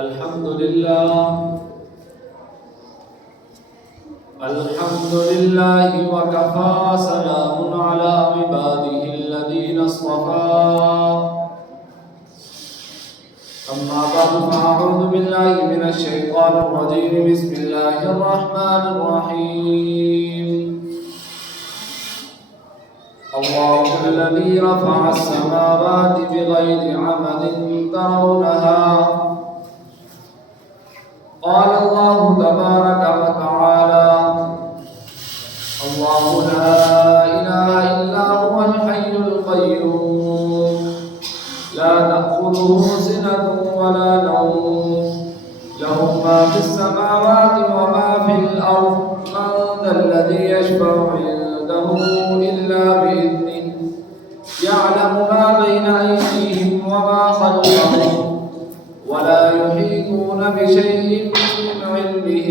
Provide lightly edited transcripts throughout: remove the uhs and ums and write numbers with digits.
الحمد لله وكفى سلام على عباده الذين اصطفى أما بعد فأعوذ بالله من الشيطان الرجيم بسم الله الرحمن الرحيم الله الذي رفع السماوات بغير عمد ترونها قال الله تبارك وتعالى الله لا إله إلا هو الحي القيوم لا تأخذه سنة ولا نوم له ما في السماوات وما في الأرض من ذا الذي يشفع عنده إلا بإذنه يعلم ما بين أيديهم وما خلفهم ولا يحيطون بشيء من علمه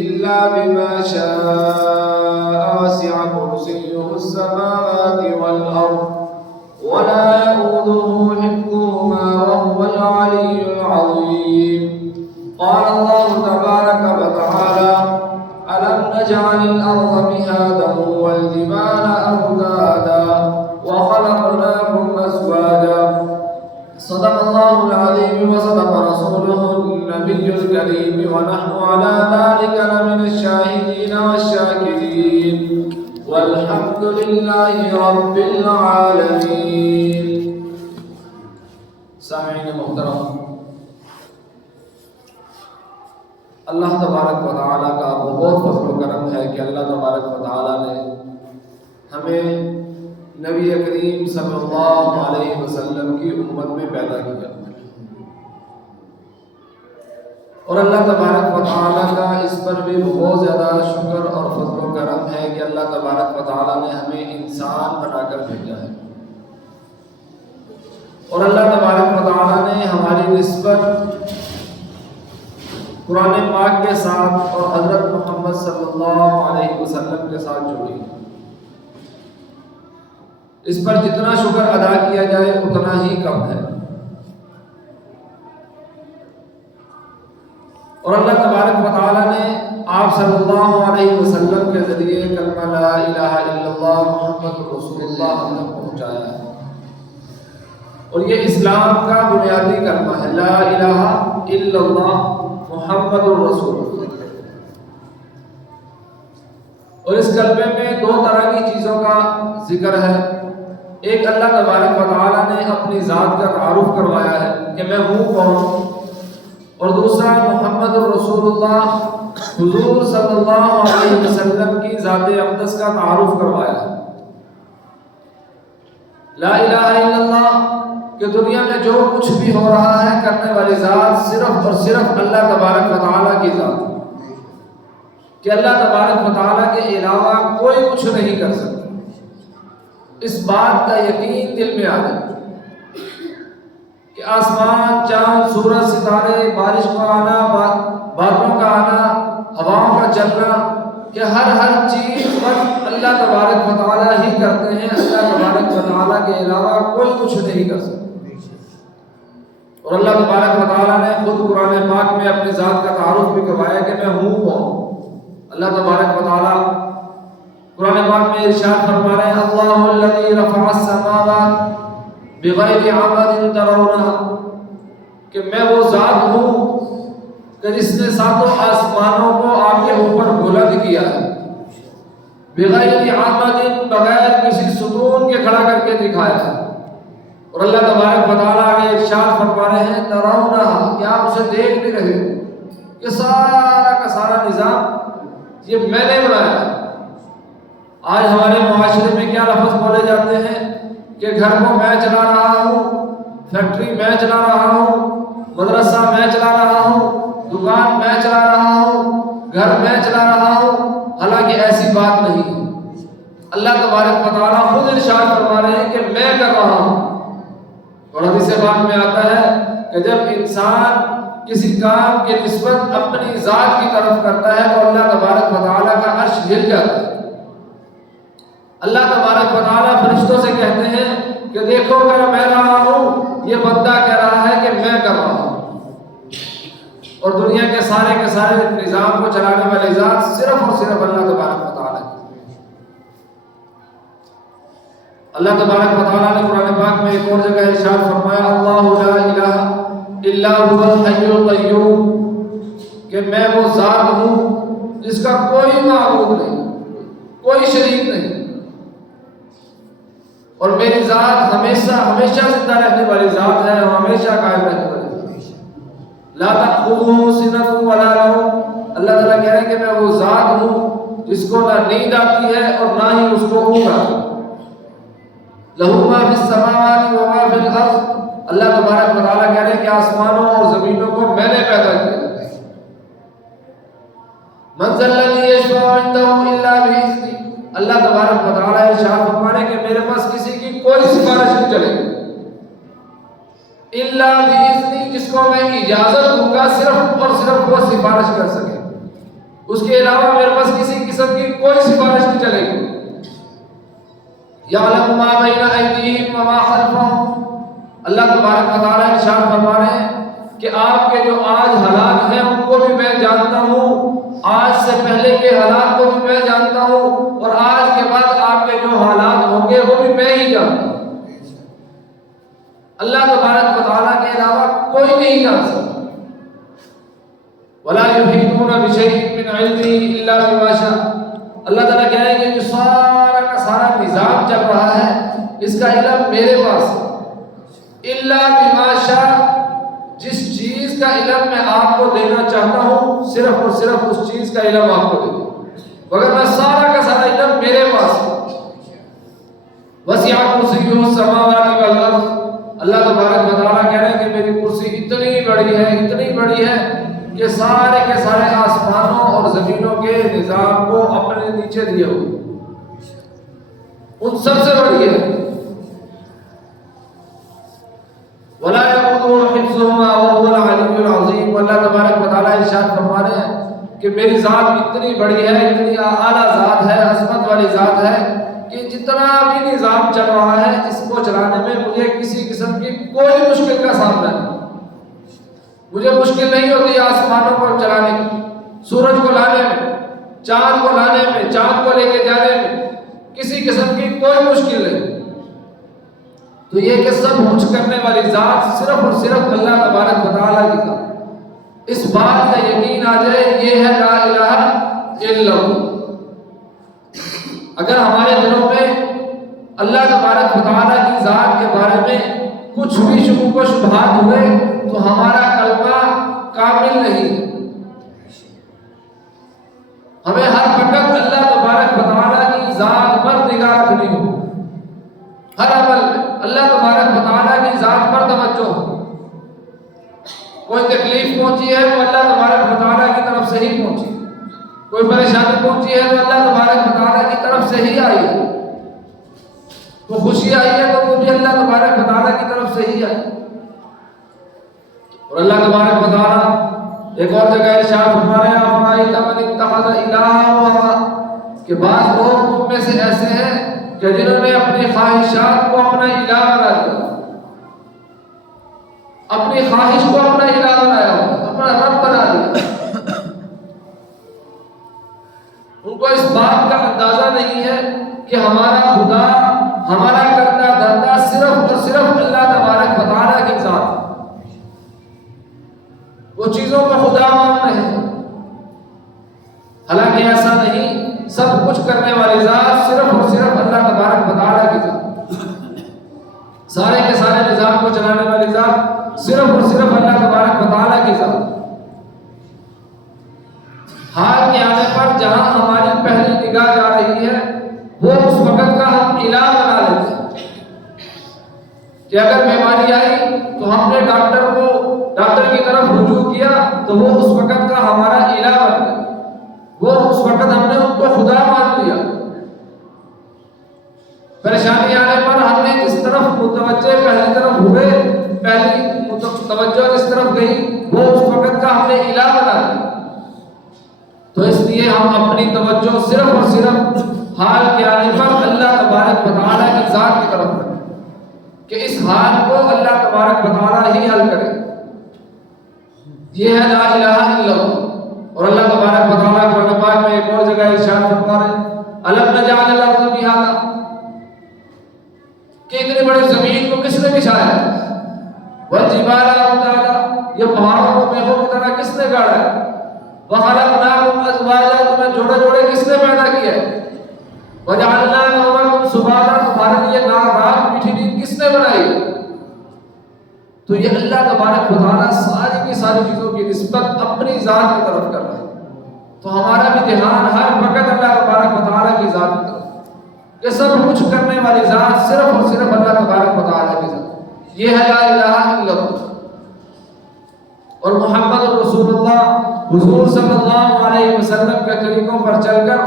إلا بما شاء وسع كرسيه السماوات والأرض ولا يؤوده حفظهما وهو العلي العظيم قال الله تبارك وتعالى ألم نجعل الأرض مهادا والجبال أوتادا وخلقناكم أزواجا صدق الله العظيم وصدق رسوله النبي الكريم ونحن على ذلك لمن الشاهدين والشاكرين والحمد لله رب العالمين. سامعین محترم، اللہ تبارک و تعالیٰ کا بہت فضل و کرم ہے کہ اللہ تبارک و تعالیٰ نے ہمیں نبی کریم صلی اللہ علیہ وسلم کی امت میں پیدا کیا، اور اللہ تبارک و تعالیٰ کا اس پر بھی بہت زیادہ شکر اور فضل و کرم ہے کہ اللہ تبارک و تعالیٰ نے ہمیں انسان بنا کر بھیجا ہے، اور اللہ تبارک و تعالیٰ نے ہماری نسبت قرآن پاک کے ساتھ اور حضرت محمد صلی اللہ علیہ وسلم کے ساتھ جوڑی ہے۔ اس پر جتنا شکر ادا کیا جائے اتنا ہی کم ہے، اور اللہ تبارک و تعالیٰ نے آپ صلی اللہ علیہ وسلم کے ذریعے کلمہ لا الہ الا اللہ محمد رسول اللہ ہم تک پہنچایا ہے، اور یہ اسلام کا بنیادی کلمہ ہے، لا الہ الا اللہ محمد الرسول اللہ۔ اور اس کلمے میں دو طرح کی چیزوں کا ذکر ہے، ایک اللہ تبارک و تعالیٰ نے اپنی ذات کا تعارف کروایا ہے کہ میں ہوں کون، اور دوسرا محمد الرسول اللہ حضور صلی اللہ علیہ وسلم کی ذات اقدس کا تعارف کروایا ہے۔ لا الہ الا اللہ کہ دنیا میں جو کچھ بھی ہو رہا ہے کرنے والی ذات صرف اور صرف اللہ تبارک و تعالیٰ کی ذات ہے، کہ اللہ تبارک و تعالیٰ کے علاوہ کوئی کچھ نہیں کر سکتا۔ اس بات کا یقین دل میں آ جائے کہ آسمان، چاند، سورج، ستارے، بارش کا آنا، بادلوں کا آنا، ہواؤں کا چلنا، کہ ہر چیز پر اللہ تبارک و تعالیٰ ہی کرتے ہیں، اللہ تبارک و تعالیٰ کے علاوہ کوئی کچھ نہیں کر سکتا۔ اور اللہ تبارک و تعالیٰ نے خود قرآن پاک میں اپنی ذات کا تعارف بھی کروایا کہ میں ہوں کون۔ اللہ تبارک و تعالیٰ قرآن پاک میں ارشاد فرما رہے ہیں اللہ الذی رفع السماوات بغیر عمد ترونها، کہ میں وہ ذات ہوں کہ جس نے ساتوں آسمانوں کو آپ کے اوپر بلند کیا ہے، بغیر عمد بغیر کسی ستون کے کھڑا کر کے دکھایا ہے۔ اور اللہ تبارک و تعالیٰ آگے ارشاد فرما رہے ہیں ترونها، کہ آپ اسے دیکھ بھی رہے ہو کہ سارا کا سارا نظام یہ میں نے بنایا ہے۔ آج ہمارے معاشرے میں کیا لفظ بولے جاتے ہیں کہ گھر کو میں چلا رہا ہوں، فیکٹری میں چلا رہا ہوں، مدرسہ میں چلا رہا ہوں، دکان میں چلا رہا ہوں، گھر میں چلا رہا ہوں، حالانکہ ایسی بات نہیں ہے۔ اللہ تبارک و تعالیٰ خود ارشاد فرما رہے ہیں کہ میں کر رہا ہوں، اور حدیث پاک میں آتا ہے کہ جب انسان کسی کام کی نسبت اپنی ذات کی طرف کرتا ہے تو اللہ تبارک و تعالیٰ کا عرش ہل جاتا ہے۔ اللہ تبارک و تعالیٰ فرشتوں سے کہتے ہیں کہ دیکھو کر میں رہا ہوں، یہ بندہ کہہ رہا ہے کہ میں کر رہا ہوں۔ اور دنیا کے سارے نظام کو چلانے والی ذات صرف اور صرف اللہ تبارک و تعالیٰ کی۔ اللہ تبارک و تعالیٰ نے قرآن پاک میں ایک اور جگہ ارشاد فرمایا اللہ لا الہ الا هو الحی القیوم، کہ میں وہ ذات ہوں جس کا کوئی معبود نہیں، کوئی شریک نہیں، اور میری ذات ہمیشہ زندہ رہنے والی ذات ہے اور ہمیشہ قائم رہنے والی ذات ہے۔ لا تأخذه سنة ولا نوم، اللہ تعالیٰ کہہ رہے ہیں کہ میں وہ ذات ہوں جس کو نہ نیند آتی ہے اور نہ ہی اس کو اونگ آتی ہے۔ لہو ما فی السماوات و ما فی الارض، اللہ تبارک و تعالیٰ کہہ رہے ہیں کہ آسمانوں اور زمینوں کو میں نے پیدا کیا۔ من ذا الذی یشفع عنده الا باذنہ، اللہ تبارک و تعالیٰ ارشاد فرما رہے ہیں کہ میرے پاس کسی کی کوئی سفارش نہیں چلے گی، الا باذنہ، جس کو میں اجازت دوں گا صرف اور صرف وہ سفارش کر سکے، اس کے علاوہ میرے پاس کسی قسم کی کوئی سفارش نہیں چلے گی۔ یعلم ما بین ایدیہم وما خلفہم، اللہ تبارک و تعالیٰ ارشاد فرما رہے ہیں کہ آپ کے جو آج حالات ہیں ان کو بھی میں جانتا ہوں، آج سے پہلے کے حالات کو بھی میں جانتا ہوں، اور آج کے بعد آپ کے جو حالات ہوں گے وہ بھی میں ہی جانتا ہوں۔ اللہ تبارک و تعالیٰ کے علاوہ کوئی نہیں جان سکتا۔ وَلَا يُحِيطُونَ بِشَيْءٍ مِّنْ عِلْمِهِ إِلَّا بِمَا شَاءَ، اللہ تعالیٰ کہہ رہے ہیں کہ جو سارا کا سارا نظام چل رہا ہے اس کا علم میرے پاس ہے۔ إِلَّا بِمَا شَاءَ، جس چیز کا علم میں آپ کو دینا چاہتا ہوں صرف اور صرف اس چیز کا علم آپ کو دے دوں، وگرنہ سارا کا سارا علم میرے پاس ہے۔ وسع کرسیہ السماوات والارض، اللہ تبارک و تعالیٰ کہہ رہے ہیں کہ میری کرسی اتنی بڑی ہے کہ سارے کے سارے آسمانوں اور زمینوں کے نظام کو اپنے نیچے دیے ہوئے، ان سب سے بڑی ہے۔ وَلَا يَئُودُهُ حِفْظُهُمَا وَهُوَ الْعَلِيُّ الْعَظِيمُ، اللہ تبارک و تعالیٰ ارشاد فرما رہے ہیں کہ میری ذات اتنی بڑی ہے، اتنی اعلیٰ ذات ہے، عظمت والی ذات ہے کہ جتنا بھی نظام چل رہا ہے اس کو چلانے میں مجھے کسی قسم کی کوئی مشکل کا سامنا نہیں، مجھے مشکل نہیں ہوتی آسمانوں کو چلانے کی، سورج کو لانے میں، چاند کو لانے میں، چاند کو لے کے جانے میں کسی قسم کی کوئی مشکل نہیں۔ تو یہ کہ سب کچھ کرنے والی ذات صرف اور صرف اللہ تبارک و تعالیٰ کی ذات، اس بات کا یقین آ جائے یہ ہے لا الہ الا اللہ۔ اگر ہمارے دلوں میں اللہ تبارک و تعالیٰ کی ذات کے بارے میں کچھ بھی شکوک و شبہات ہوئے تو ہمارا کلمہ کامل نہیں۔ ہمیں ہر وقت اللہ تبارک و تعالیٰ کی ذات پر نگاہ رکھنی ہو، ہر عمل میں اللہ تبارک و تعالیٰ کی ذات پر توجہ ہو۔ کوئی تکلیف پہنچی ہے تو اللہ تبارک و تعالیٰ کی طرف سے ہی پہنچی، کوئی پریشانی پہنچی ہے تو اللہ تبارک و تعالیٰ کی طرف سے ہی آئی ہے، تو خوشی آئی ہے تو وہ بھی اللہ تبارک و تعالیٰ کی طرف سے ہی آئی۔ اور اللہ تبارک و تعالیٰ ایک اور جگہ ارشاد فرما رہے ہیں افرأیت من اتخذ الہہ ہوا، کہ بعض لوگ تم میں سے ایسے ہیں کہ جنہوں نے اپنی خواہشات کو اپنا الہ بنا لیا، اپنی خواہش کو اپنا الہ بنایا، اپنا رب بنا لیا۔ ان کو اس بات کا اندازہ نہیں ہے کہ ہمارا خدا، ہمارا کرنا دھرنا صرف اور صرف اللہ تبارک و تعالیٰ کی ذات ہے۔ وہ چیزوں کو خدا مان رہے ہیں، حالانکہ ایسا نہیں، سب کچھ کرنے والی ذات صرف اور صرف اللہ تبارک و تعالیٰ کی ذات، سارے کے سارے نظام کو چلانے والی ذات صرف اور صرف اللہ تبارک و تعالیٰ کی ذات۔ حال کے آنے پر جہاں ہماری پہلی نگاہ جا رہی ہے وہ اس وقت کا ہم الہ بنا لیتے ہیں، کہ اگر بیماری آئی تو ہم نے ڈاکٹر کی طرف رجوع کیا تو وہ اس وقت کا ہمارا الہ بن گیا، وہ اس وقت ہم نے ان کو خدا مان لیا۔ پریشانی آنے پر ہم نے جس طرف متوجہ پہلی طرف ہوئے، پہلی توجہ جس طرف گئی وہ اس وقت کا ہم نے الہ بنا لیا۔ تو اس لیے ہم اپنی توجہ صرف اور صرف حال کے آنے پر اللہ تبارک و تعالیٰ کی ذات کی طرف رکھیں کہ اس حال کو اللہ تبارک و تعالیٰ ہی حل کرے۔ یہ ہے لا الہ الا اللہ۔ اور اللہ تبارک و تعالیٰ قرآن پاک میں ایک اور جگہ ارشاد فرما رہے ہیں الم نجعل الارض مہادا، کہ اتنی بڑی زمین کو کس نے بچھایا ہے، والجبال اوتادا، یہ پہاڑوں کو میخوں کی طرح کس نے گاڑا ہے، وخلقناکم ازواجا، تمہیں جوڑے جوڑے کس نے پیدا کیا ہے، وجعلنا نومکم سباتا، تمہارے لیے رات میٹھی نیند کس نے بنائی ہے۔ تو یہ اللہ تبارک و تعالیٰ ساری کی ساری چیزوں کی نسبت اپنی ذات کی طرف کر رہا ہے۔ تو ہمارا بھی دھیان ہر وقت اللہ تبارک و تعالیٰ کی ذات کی طرف، یہ سب کچھ کرنے والی ذات صرف اور صرف اللہ تبارک و تعالیٰ کی ذات، یہ ہے لا الہ الا اللہ۔ اور محمد رسول اللہ حضور صلی اللہ علیہ وسلم کے طریقوں پر چل کر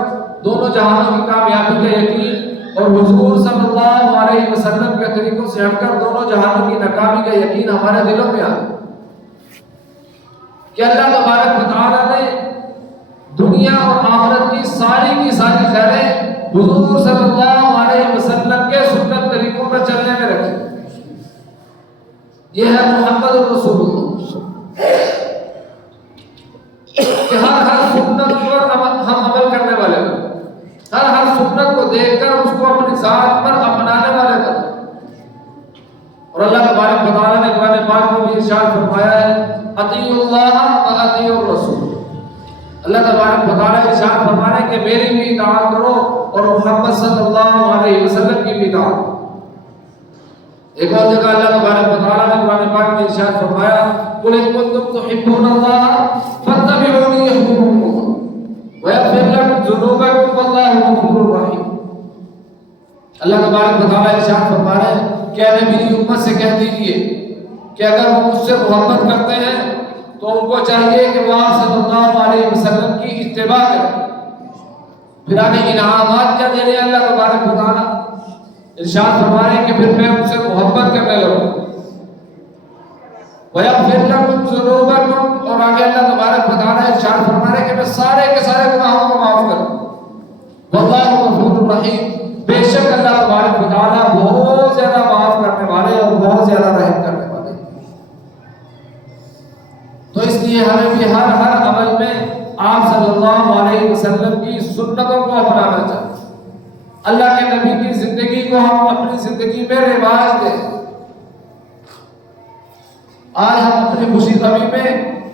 دونوں جہانوں کی کامیابی کا یقین، اور حضور صلی اللہ علیہ وسلم کے طریقوں سے ہٹ کر دونوں جہانوں کی ناکامی کا یقین ہمارے دلوں میں آئے کہ اللہ تبارک و تعالیٰ نے دنیا اور آخرت کی ساری خیریں حضور صلی اللہ علیہ وسلم کے سنت طریقوں پر چلنے میں رکھی۔ یہ ہے محمد رسول اللہ کہ ہر سنت پر ہم عمل کرنے والے ہیں، ہر سنت کو دیکھ کر اس کو اپنی ذات پر اپنانے والے ہیں۔ اور اللہ تبارک و تعالیٰ نے قرآن پاک میں بھی ارشاد فرمایا ہے اطیعوا اللہ و اطیعوا الرسول۔ اللہ تبارک و تعالیٰ ارشاد فرما رہے ہیں کہ میری بھی اطاعت کرو اور محمد صلی اللہ علیہ وسلم کی بھی اطاعت کرو۔ ایک اور جگہ اللہ تبارک و تعالیٰ نے قرآن پاک میں ارشاد فرمایا قل ان کنتم تحبون اللہ فاتبعونی یحببکم اللہ ویغفر لکم ذنوبکم واللہ غفور رحیم۔ اللہ تبارک و تعالیٰ ارشاد فرما رہے ہیں کہ اے میری امت سے کہہ دیجئے کہ اگر وہ مجھ سے محبت کرتے ہیں تو ان کو چاہیے کہ وہ آپ صلی اللہ علیہ وسلم کی اتباع کریں۔ پھر آگے انعامات کیا دے رہے ہیں اللہ تبارک و تعالیٰ، ارشاد فرما رہے ہیں کہ پھر میں ان سے محبت کرنے لگوں وَيَغْفِرْ لَكُمْ ذُنُوبَكُمْ، اور آگے اللہ تبارک و تعالیٰ ارشاد فرما رہے ہیں کہ میں سارے کے سارے گناہوں کو معاف کروں، وَاللَّهُ غَفُورٌ رَحِيمٌ، بے شک اللہ تبارک و تعالیٰ بہت زیادہ معاف کرنے والے اور بہت زیادہ رحم کرنے والے۔ تو اس لیے ہمیں بھی ہر عمل میں آپ صلی اللہ علیہ وسلم کی سنتوں کو اپنانا چاہیے، اللہ کے نبی کی زندگی کو ہم اپنی زندگی میں رواج دیں۔ آج ہم اپنی خوشی غمی میں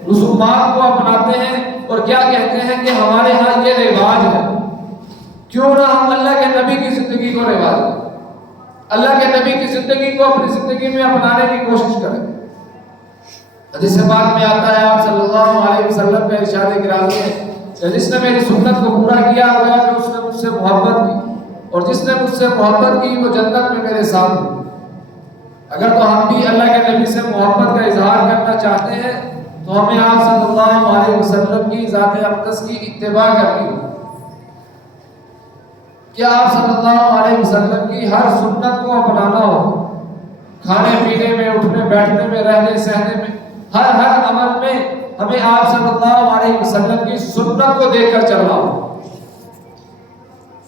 رسومات کو اپناتے ہیں اور کیا کہتے ہیں کہ ہمارے ہاں یہ رواج ہے، کیوں نہ ہم اللہ کے نبی کی زندگی کو رواج دیں، اللہ کے نبی کی زندگی کو اپنی زندگی میں اپنانے کی کوشش کریں۔ حدیث پاک میں آتا ہے آپ صلی اللہ علیہ وسلم کا ارشاد گرامی ہے کہ جس نے میری سنت کو پورا کیا ہوگا کہ اس نے مجھ سے محبت کی، اور جس نے مجھ سے محبت کی وہ جنت میں میرے ساتھ ہو۔ اگر تو ہم بھی اللہ کے نبی سے محبت کا اظہار کرنا چاہتے ہیں تو ہمیں آپ صلی اللہ علیہ وسلم کی ذات اقدس کی اتباع کرنی ہوگی۔ کیا آپ صلی اللہ علیہ وسلم کی ہر سنت کو اپنانا ہوگا، کھانے پینے میں، اٹھنے بیٹھنے میں، رہنے سہنے میں، ہر عمل میں ہمیں آپ صلی اللہ علیہ وسلم کی سنت کو دیکھ کر چلنا ہوگا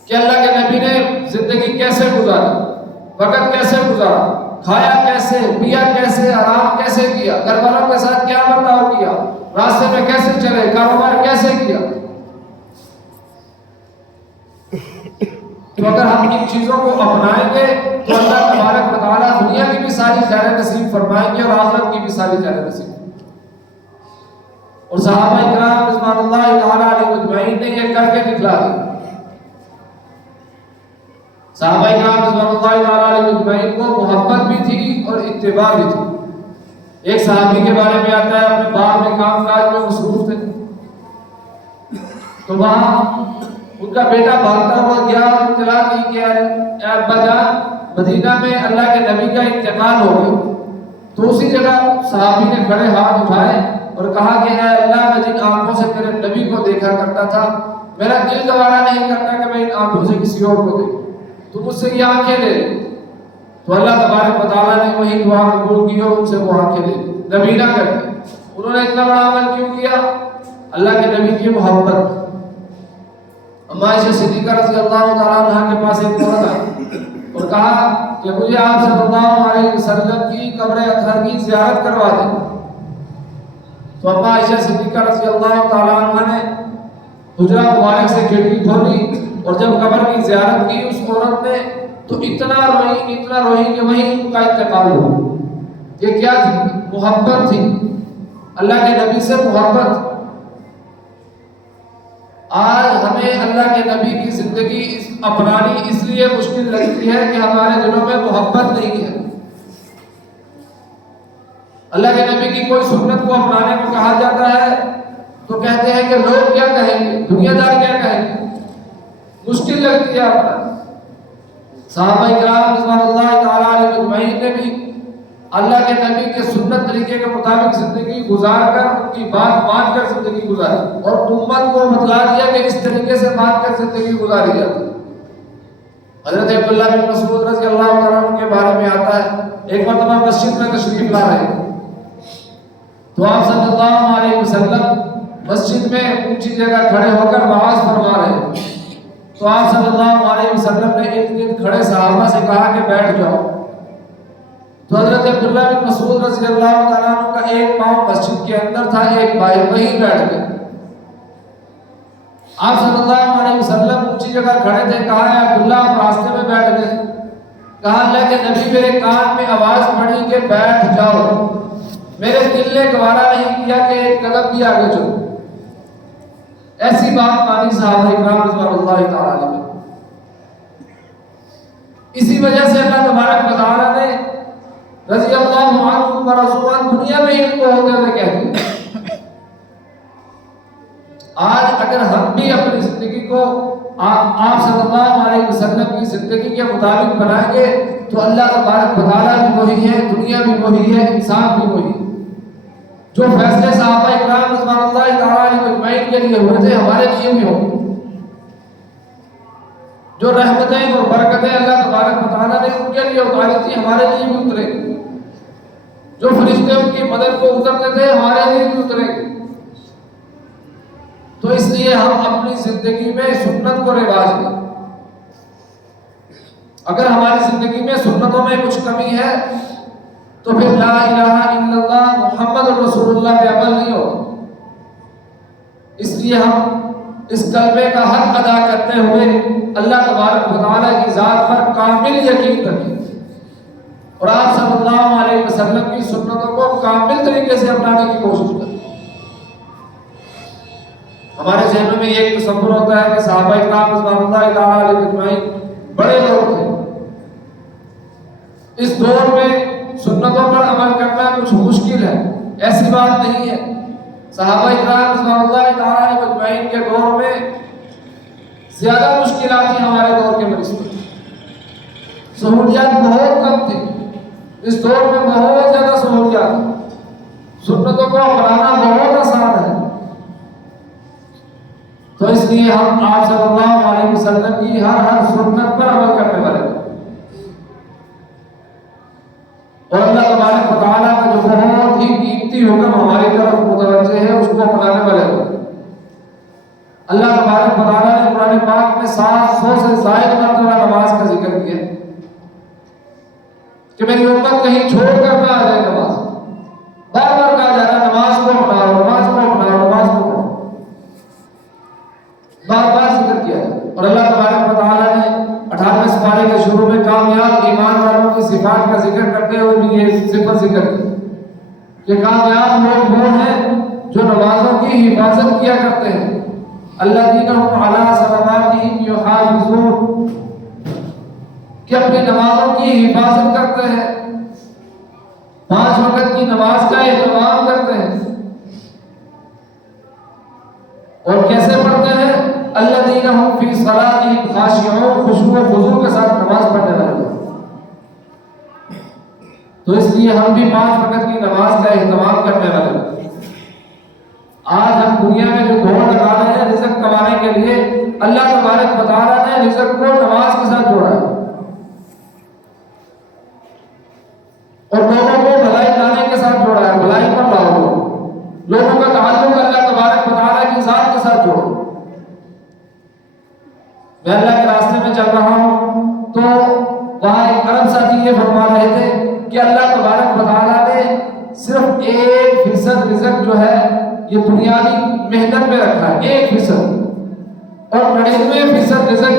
کہ اللہ کے نبی نے زندگی کیسے گزاری، وقت کیسے گزارا، کھایا کیسے، پیا کیسے، آرام کیسے کیا، گھر والوں کے ساتھ کیا برتاؤ کیا، راستے میں کیسے چلے، کاروبار کیسے کیا۔ تو اگر ہم ان چیزوں کو اپنائیں گے تو اللہ تبارک و تعالیٰ دنیا کی بھی ساری خیریں نصیب فرمائیں گے اور آخرت کی بھی ساری خیریں نصیب۔ اور صحابہ کرام رضوان اللہ تعالیٰ علیہ اجمعین نے یہ کر کے دکھلا دی۔ صحابہ کرام رضوان اللہ تعالیٰ علیہ اجمعین کو محبت بھی تھی اور اتباع بھی تھی۔ ایک صحابی کے بارے میں آتا ہے اپنے باغ میں کام کاج میں مصروف تھے، تو وہاں ان کا بیٹا بھاگتا ہوا گیا اور اطلاع دی کہ اے ابا جان مدینہ میں اللہ کے نبی کا انتقال ہو گیا۔ تو اسی جگہ صحابی نے کھڑے ہاتھ اٹھائے اور کہا کہ اے اللہ، میں جن آنکھوں سے تیرے نبی کو دیکھا کرتا تھا میرا دل گوارا نہیں کرتا کہ میں ان آنکھوں سے کسی اور کو دیکھوں، تو مجھ سے یہ آنکھیں لے لے۔ تو اللہ تبارک و تعالیٰ نے وہی دعا قبول کی اور ان سے وہ آنکھیں لے لی، نبی نہ کر کے۔ انہوں نے اتنا بڑا عمل کیوں کیا؟ اللہ کے نبی کی محبت۔ اما عائشہ صدیقہ رضی اللہ تعالیٰ عنہ کے پاس ایک عورت آئی اور کہا کہ مجھے آپ صلی اللہ علیہ وسلم کی قبر اطہر کی زیارت کروا دیں۔ تو اما عائشہ صدیقہ رضی اللہ تعالیٰ عنہ نے حجرہ مبارک سے کھڑکی کھولی اور جب قبر کی زیارت کی اس عورت نے تو اتنا روئی کہ وہیں ان کا انتقال ہوا۔ یہ کیا تھی؟ محبت تھی، اللہ کے نبی سے محبت۔ آج ہمیں اللہ کے نبی کی زندگی اپنانی اس لیے مشکل لگتی ہے کہ ہمارے دلوں میں محبت نہیں ہے۔ اللہ کے نبی کی کوئی سنت کو اپنانے کو کہا جاتا ہے تو کہتے ہیں کہ لوگ کیا کہیں گے، دنیا دار کیا کہیں گے، مشکل لگتی ہے اپنا۔ صحابہ کرام رضوان اللہ تعالیٰ علیہ اجمعین نے بھی اللہ کے نبی کے سنت طریقے کے مطابق زندگی گزار کر ان کی بات مان کر زندگی گزاری اور امت کو بتلا دیا کہ اس طریقے سے مان کر زندگی گزاری جاتی ہے۔ حضرت عبداللہ بن مسعود رضی اللہ تعالیٰ عنہ کے بارے میں آتا ہے، ایک مرتبہ مسجد میں تشریف لا رہے ہیں تو آپ صلی اللہ علیہ وسلم مسجد میں اونچی جگہ کھڑے ہو کر نماز فرما رہے ہیں تو آپ صلی اللہ علیہ وسلم نے ایک دن کھڑے صحابہ سے کہا کہ بیٹھ جاؤ، تو حضرت عبداللہ بن مسعود رضی اللہ تعالیٰ عنہ کا ایک پاؤں مسجد کے اندر تھا، ایک باہر، وہیں بیٹھ گئے۔ آپ صلی اللہ علیہ وسلم اونچی جگہ کھڑے تھے، کہا ہے عبداللہ آپ راستے میں بیٹھ گئے، کہا اللہ کے نبی میرے کان میں آواز پڑی کہ بیٹھ جاؤ، میرے دل نے گوارا نہیں کیا کہ ایک قدم بھی آگے چلو۔ ایسی بات مانی صحابہ اکرام رضوان اللہ تعالیٰ علیہ۔ اسی وجہ سے اللہ تبارک و تعالیٰ نے رضی اللہ عنہ و رضوا عنہ دنیا میں ان کو ہوتے ہوئے کہہ دیا۔ آج اگر ہم بھی اپنی زندگی کو آپ صلی اللہ علیہ وسلم کی زندگی کے مطابق بنائیں گے تو اللہ تبارک و تعالیٰ بھی وہی ہے، دنیا بھی وہی ہے، انسان بھی وہی ہے۔ جو فیصلے صحابہ اکرام رضوان اللہ تعالیٰ علیہ اجمعین کے لیے ہوئے تھے ہمارے لیے بھی ہوں گے۔ جو رحمتیں اور برکتیں اللہ تبارک و تعالیٰ نے ان کے لیے اتاری تھی ہمارے لیے بھی اترے گی۔ جو فرشتے ان کی مدد کو اترتے تھے ہمارے لیے بھی اترے گی۔ تو اس لیے ہم اپنی زندگی میں سنت کو رواج دیں۔ اگر ہماری زندگی میں سنتوں میں کچھ کمی ہے تو پھر لا الہ الا اللہ محمد رسول اللہ پہ عمل نہیں ہوگا۔ اس لیے ہم اس کلمے کا حق ادا کرتے ہوئے اللہ تبارک و تعالیٰ کی ذات پر کامل یقین رکھیں اور آپ صلی اللہ علیہ وسلم کی سنتوں کو کامل طریقے سے اپنانے کی کوشش کریں۔ ہمارے ذہنوں میں ایک تصور ہوتا ہے کہ صحابہ اکرام رضوان اللہ تعالیٰ علیہ اجمعین بڑے لوگ تھے، اس دور میں سنتوں پر عمل کرنا کچھ مشکل ہے۔ ایسی بات نہیں ہے۔ صحابہ اکرام رضوان اللہ تعالیٰ علیہ اجمعین کے دور میں زیادہ مشکلات تھیں ہمارے دور کے بنسبت، سہولیات بہت کم تھی۔ اس دور میں بہت زیادہ سہولیات، سنتوں کو اپنانا بہت آسان ہے۔ تو اس لیے ہم آپ صلی اللہ علیہ وسلم کی ہر سنت پر عمل کرنے والے ہیں اور اللہ تبارک و تعالیٰ کا جو بہت ہی قیمتی حکم ہماری طرف متوجہ ہے اس کو اپنانے والے ہیں۔ اللہ تبارک و تعالیٰ نے قرآن پاک میں 700 سے زائد مرتبہ نماز کا ذکر کیا کہ میری امت کہیں چھوڑ کر نہ آ جائے نماز۔ بار بار کہا جا رہا ہے نماز کو اپناؤ، نماز کو اپناؤ، نماز کو پڑھو، بار بار ذکر کیا ہے۔ اور اللہ تبارک و تعالیٰ نے 18ویں سپارے کے شروع میں کامیاب ایمان والوں کی صفات کا ذکر کرتے ہوئے بھی یہ صفت ذکر کی کہ کامیاب لوگ وہ ہیں جو نمازوں کی حفاظت کیا کرتے ہیں، الذین هم علی صلواتہم یحافظون، کہ اپنی نمازوں کی حفاظت کرتے ہیں، 5 وقت کی نماز کا اہتمام کرتے ہیں۔ اور کیسے پڑھتے ہیں؟ الذین هم فی صلاتہم خاشعون، خشوع و خضوع کے ساتھ نماز پڑھنے والے۔ تو اس لیے ہم بھی 5 وقت کی نماز کا اہتمام کرنے والے ہیں۔ آج ہم دنیا میں جو دوڑ لگا رہے ہیں رزق کمانے کے لیے، اللہ تبارک و تعالیٰ نے رزق کو نماز کے ساتھ جوڑا ہے اور لوگوں کو بھلائی لانے کے ساتھ جوڑا ہے۔ بھلائی پر لاؤ، لوگوں کا تعلق اللہ تبارک و تعالیٰ کی ذات کے ساتھ جوڑو۔ میں اللہ کے راستے میں چل رہا ہوں تو وہاں ایک عرب ساتھی یہ فرما رہے تھے کہ اللہ تبارک و تعالیٰ نے صرف 1% رزق جو ہے یہ دنیاوی محنت میں رکھا ہے، 1%، اور 99% رزق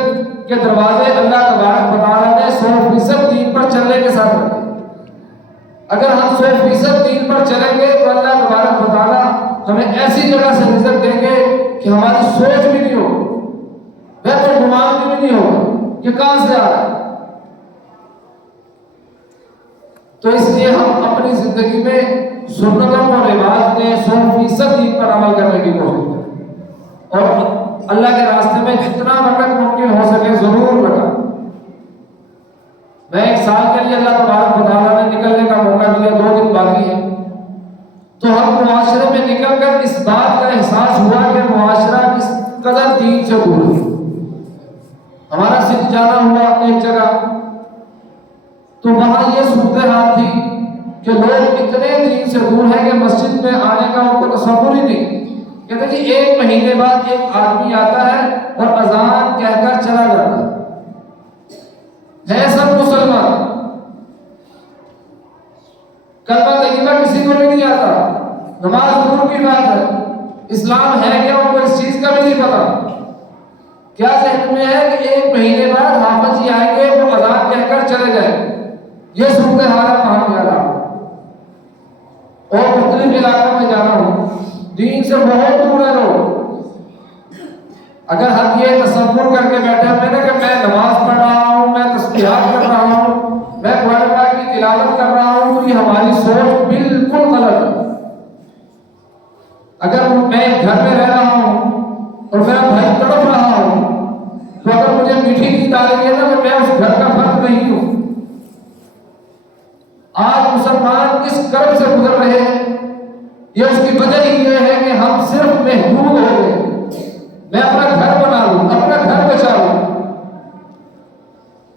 کے دروازے اللہ تبارک و تعالیٰ نے 100% دین پر چلنے کے ساتھ رکھے۔ اگر ہم 100% دین پر چلیں گے تو اللہ تبارک و تعالیٰ ہمیں ایسی جگہ سے رزق دیں گے کہ ہماری سوچ بھی نہیں ہوگی، بہتر گمان بھی نہیں ہوگا کہ کہاں سے آ رہا ہے۔ تو اس لیے ہم اپنی زندگی میں سنتوں کو رواج میں 100% دین پر عمل کرنے کی کوشش کریں اور اللہ کے راستے میں جتنا وقت ممکن ہو سکے ضرور لگا۔ میں 1 سال کے لیے اللہ تبارک و تعالیٰ نے نکلنے کا موقع دیا، 2 دن باقی ہے، تو ہم معاشرے میں نکل کر اس بات کا احساس ہوا کہ معاشرہ کس قدر دین سے دور ہے۔ ہمارا سندھ جانا ہوا ایک جگہ، تو وہاں یہ صورتحال تھی کہ لوگ اتنے دین سے دور ہیں کہ مسجد میں آنے کا ان کو تصور ہی نہیں۔ کہتے جی 1 مہینے بعد ایک آدمی آتا ہے اور اذان کہہ کر چلا جاتا ہے سب مسلمان، کلمہ طیبہ کسی کو بھی نہیں آتا، نماز دور کی بات ہے، اسلام ہے کیا ان کو اس چیز کا بھی نہیں پتا۔ کیا ذہن میں ہے کہ 1 مہینے بعد حافظ جی آئیں گے وہ اذان کہہ کر چلے جائیں، یہ صورتحال ہے وہاں کے علاقہ اور مختلف علاقوں میں جانا ہو، دین سے بہت دور ہے لوگ۔ اگر ہم یہ تصور کر کے بیٹھے ہیں کہ میں نماز پڑھ رہا ہوں، میں تسبیحات کر رہا ہوں، میں قرآن پاک کی تلاوت کر رہا ہوں، تو یہ ہماری سوچ بالکل غلط ہے۔ اگر میں گھر میں رہ رہا ہوں اور میرا بھائی تڑپ رہا ہوں تو اگر مجھے میٹھی نیند آ رہی ہے نا تو میں اس گھر کا فرد نہیں ہوں۔ آج مسلمان کس کرب سے گزر رہے ہیں، یہ اس کی وجہ ہی یہ ہے کہ ہم صرف محدود ہو گئے۔ میں اپنا گھر بنا لوں، اپنا گھر بچا لوں،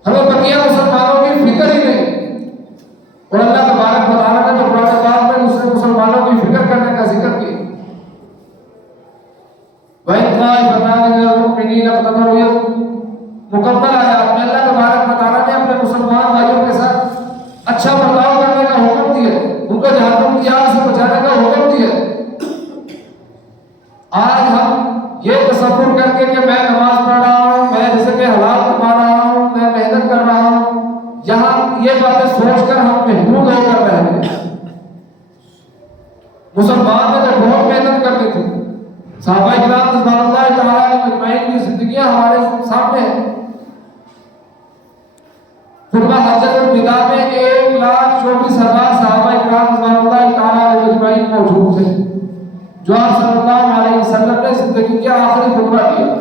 ہمیں بقیہ مسلمانوں کی فکر ہی نہیں۔ اور اللہ تبارک و تعالیٰ نے تو قرآن پاک میں دوسرے مسلمانوں کی فکر کرنے کا ذکر کیا۔ وَإِنْ طَائِفَتَانِ مِنَ الْمُؤْمِنِينَ اقْتَتَلُوا، مکمل آیات میں اللہ تبارک و تعالیٰ نے اپنے مسلمان بھائیوں کے ساتھ اچھا برتاؤ کرنے کا حکم دیا، ان کو جہنم کی آگ سے بچانے کا حکم دیا۔ آج ہم یہ تصور کر کے کہ میں نماز پڑھ رہا ہوں، میں رزق حلال کما رہا ہوں، میں محنت کر رہا ہوں، یہاں یہ باتیں سوچ کر ہم محدود ہو کر رہ گئے۔ مسلمان نے تو بہت محنت کرنی تھی، صحابہ کرام رضوان اللہ تعالیٰ علیہم اجمعین کی زندگیاں ہمارے سامنے ہیں۔ خطبہ حجۃ الوداع میں 1,24,000 صحابہ کرام رضوان اللہ تعالیٰ علیہم اجمعین موجود تھے، جو آپ صلی اللہ علیہ وسلم نے زندگی کے آخری خطبہ دیا،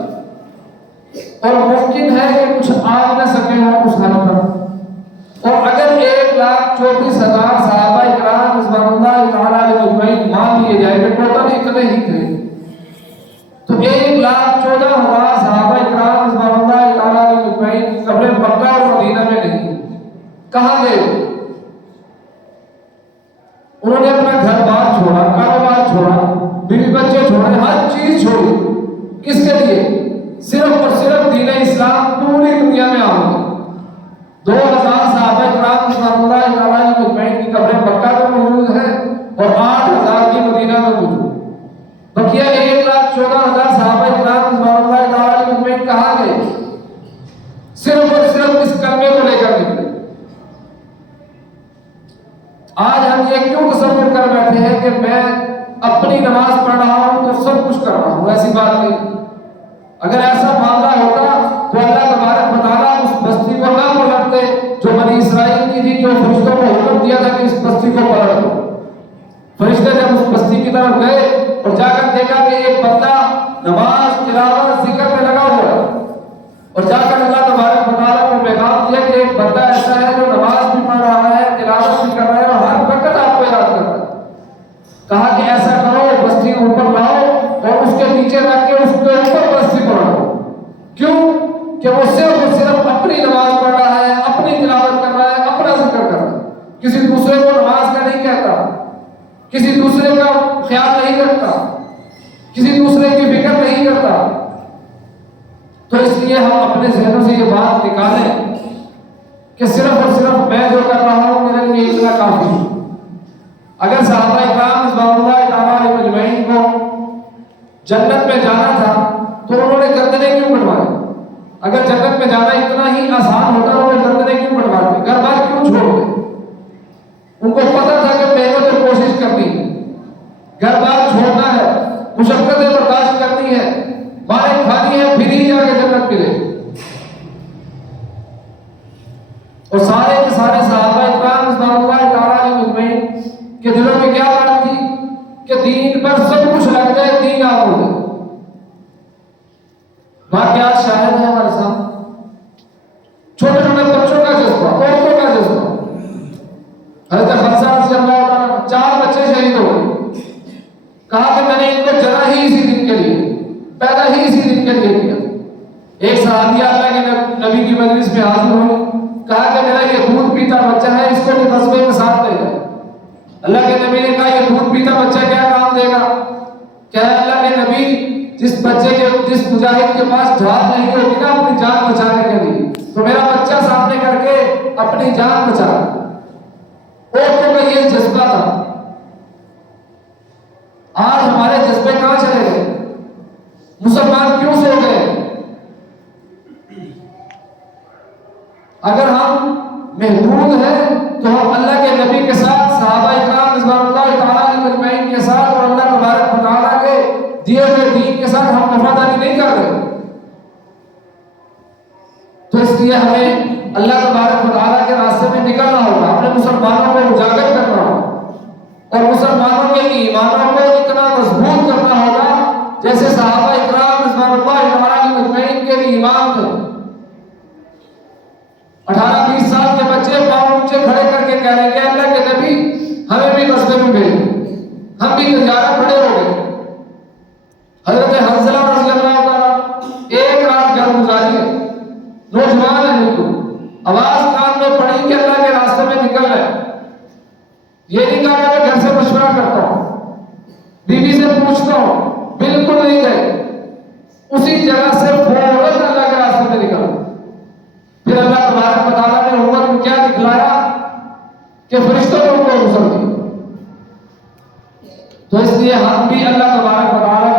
اور ممکن ہے کہ کچھ آ نہ سکے ہوں اس حد پر۔ اور اگر 1,24,000 صحابہ کرام رضوان اللہ تعالیٰ علیہم اجمعین مان لیے جائے کہ ٹوٹل اتنے ہی تھے، تو 1,14,000 صحابہ کرام رضوان اللہ تعالیٰ علیہم اجمعین قبر مکہ اور مدینہ میں نہیں، کہاں گئے؟ انہوں نے اپنا گھر بار چھوڑا، کاروبار چھوڑا، بیوی بچے چھوڑے، ہر چیز چھوڑی، کس کے لیے؟ صرف اور صرف دین اسلام پوری دنیا میں آؤں گے۔ 2,000 صحابہ کرام رضوان اللہ تعالیٰ علیہم اجمعین کی قبر مکہ میں موجود ہے اور 8,000 کی مدینہ میں موجود ہے۔ بقیہ 1,14,000 صحابہ کرام رضوان اللہ تعالیٰ علیہم اجمعین کہاں گئے؟ صرف اور صرف اس کلمے کو لے کر نکلے۔ آج ہم یہ کیوں تصور کر بیٹھے ہیں کہ میں اپنی نماز پڑھ رہا ہوں تو سب کچھ کر رہا ہوں؟ ایسی بات نہیں۔ اگر ایسا معاملہ ہوتا تو اللہ تبارک و تعالیٰ اس بستی کو نہ پلٹتے جو بنی اسرائیل کی تھی، جو فرشتوں کو حکم دیا تھا کہ اس بستی کو پلٹ دو۔ فرشتے جب اس بستی کی طرف گئے اور جا کر دیکھا کہ ایک بندہ نماز تلاوت ذکر میں لگا ہوا ہے، اور جا کر اللہ تبارک و تعالیٰ کو پیغام دیا کہ ایک بندہ ایسا ہے جو نماز بھی پڑھ رہا ہے، تلاوت بھی کر رہا ہے اور ہر وقت آپ کو یاد کر رہا ہے، کہا کہ ایسا کرو بستی اوپر لاؤ اور اس کے نیچے رکھ کے اس کے اوپر بستی پڑھاؤ۔ کیوں؟ کہ وہ صرف اور صرف اپنی نماز پڑھ رہا ہے، اپنی تلاوت کر رہا ہے، اپنا ذکر کر رہا ہے، کسی دوسرے کو نماز کا نہیں کہتا، کسی دوسرے کا خیال نہیں رکھتا، کسی دوسرے کی فکر نہیں کرتا۔ تو اس لیے ہم اپنے ذہنوں سے یہ بات نکالیں کہ صرف اور صرف میں جو کر رہا ہوں میرے لیے اتنا کافی ہے۔ اگر جنت میں جانا تھا تو انہوں نے گردنیں کیوں کٹوائی؟ اگر جنت میں جانا اتنا ہی آسان ہوتا تو وہ گردنیں کیوں کٹواتے؟ گھر بار کیوں چھوڑتے؟ ان کو پتا تھا کہ محنت اور کوشش کرنی ہے، گھر بار چھوڑنا ہے، مشقتیں برداشت کرنی ہے، ماریں کھانی ہے، پھر ہی جا کے جنت ملے۔ اور سارے کے سارے صحابہ اکرام رضوان اللہ تعالیٰ علیہم اجمعین کے دلوں میں کیا بات تھی کہ دین پر سب کچھ لگ جائے، دین آپ ہو جائے۔ واقعات شاہد ہے ہمارے سامنے، چھوٹے چھوٹے بچوں کا جذبہ، عورتوں کا جذبہ۔ حضرت خدیجہ رضی اللہ عنہا 4 بچے شہید ہو گئے، کہا کہ میں نے ان کو جنا ہی اسی دن کے لیے، پیدا ہی اسی دن کے لیے کیا۔ ایک صحابیہ اللہ کے نبی کی مجلس میں حاضر ہوئے، کہا کہ میرا یہ دودھ پیتا بچہ ہے، اس کو غزوے میں ساتھ لے جائے۔ اللہ کے نبی نے کہا یہ دودھ پیتا بچہ کیا کام دے گا؟ کہ اللہ کے نبی جس بچے کے، جس مجاہد کے پاس جان نہیں ہوگی نا اپنی جان بچانے کے لیے، تو میرا بچہ سامنے کر کے اپنی جان بچا۔ عورتوں کا یہ جذبہ تھا۔ آج ہمارے جذبے کہاں چلے گئے؟ مسلمان کیوں سو گئے؟ اگر ہم محدود ہیں تو ہم اللہ کے نبی کے ساتھ، صحابہ اکرام رضوان اللہ تعالیٰ علیہم اجمعین کے ساتھ اور اللہ تبارک و تعالیٰ کے دیے ہوئے دین کے ساتھ ہم وفاداری نہیں کر رہے۔ تو اس لیے ہمیں اللہ تبارک و تعالیٰ کے راستے میں نکلنا ہوگا، اپنے مسلمانوں کو اجاگر کرنا ہوگا اور مسلمانوں کے ایمانوں کو اتنا مضبوط کرنا ہوگا جیسے صحابہ اکرام رضوان اللہ تعالیٰ علیہم اجمعین کے بھی ایمان تھے۔ 18-20 سال کے بچے پاؤں اونچے کھڑے کر کے کہہ رہے ہیں کہ اللہ کے نبی ہمیں بھی غزوے میں بھیجو، ہم بھی تجارت کھڑے ہو گئے۔ حضرت حنظلہ رضی اللہ تعالیٰ ایک رات گھر گزاری ہے، نوجوان ہے بالکل، آواز کان میں پڑی کہ اللہ کے راستے میں نکل رہے۔ یہ نہیں کہا کہ میں گھر سے مشورہ کرتا ہوں، بیوی سے پوچھتا ہوں، بالکل نہیں گئے، اسی جگہ سے فوراً اللہ کے راستے میں نکل۔ پھر اللہ تبارک و تعالیٰ نے امت کو کیا دکھلایا کہ فرشتوں نے ان کو غسل دی۔ تو اس لیے ہم بھی اللہ تبارک و تعالیٰ